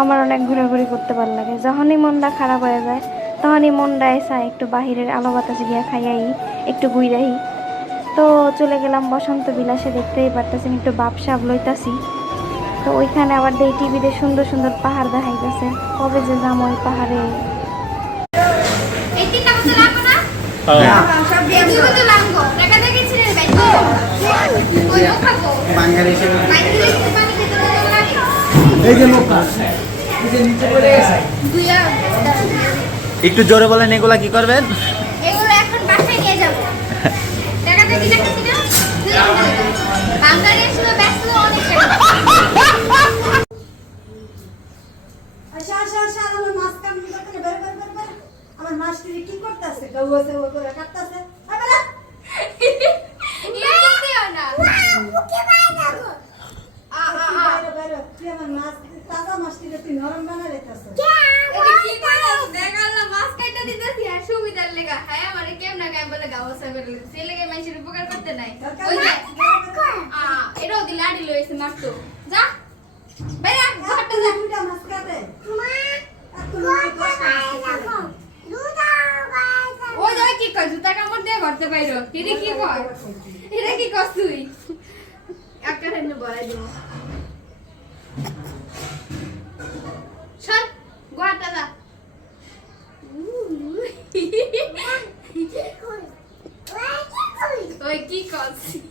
আমার অনেক ঘোরাঘুরি করতে ভালো লাগে। যখনই মনটা খারাপ হয়ে যায় তখনই মনটা এসা একটু বাহিরের আলো বাতাসে গিয়া খাইয়াই একটু ঘুরাই। তো চলে গেলাম বসন্ত বিলাসে দেখতেই পারতেছেন একটু বাপসাপ লইতাছি। তো ওইখানে আবার দেখি টিভিতে সুন্দর সুন্দর পাহাড় দেখাইতেছে। কবে যে যাম ওই পাহাড়ে। এই এই যে লোকটা এই যে নিচে পড়ে গেছে দুইয়া একটু জোরে বলেন এগুলা কি করবেন? এগুলো এখন বাসায় নিয়ে যাব। টাকা দেখি দেখেছি না? বাঙালি ছিল ব্যস্ত অনেক আচ্ছা আচ্ছা আচ্ছা আমার মাছ কাম করতে বের বের বের বের। আমার মাছ কি করতেছে? করে কাটতাছে আয় বেলা ইয়ে দিও না আ আ আ বের বের তুই আমার মাছ তাজা মাছ তুই তুই নরম বানা লেতাছে এটা কি করছ দেখাল্লা মাছ কাটা দিতেছি আর সুবিধার লেগা হ্যাঁ আমারে কেমন গায় বলে গাওসা করে লিখছে এই লেগে। মানুষের উপকার করতে নাই। ওই যে আ এটাও দিলে আড়ি লইছে মারতো যা। বাইরে ঘরটা যা। দুইটা মাছ কাটে। ওই ওই কি কর জুতা কামড় দিয়ে ঘরতে এটা কি কর এটা কি কর তুই? একটা বলাই দিব। ওই কি করছিস